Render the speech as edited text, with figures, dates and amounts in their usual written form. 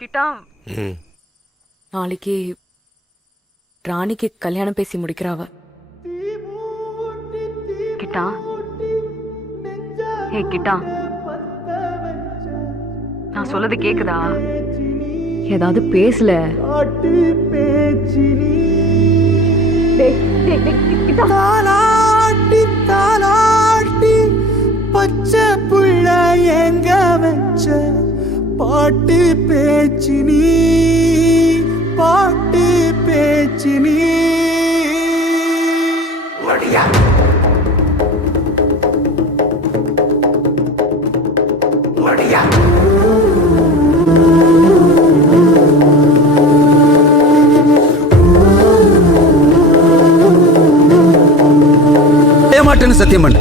கிட்டா நாளைக்கு ராணிக்கு கல்யாணம் பேசி முடிக்கிறாவ. கிட்டா ஹே கிட்டா, நான் சொல்லது கேக்குதா? ஏதாவது பேசல. தாலாட்டி தாலாட்டி பச்சை புள்ள எங்க வச்ச பாட்டு பேச்சினி பாட்டு பேச்சினி ஒடியா ஒடியா மாட்டேன்னு சத்தியம் பண்ணு.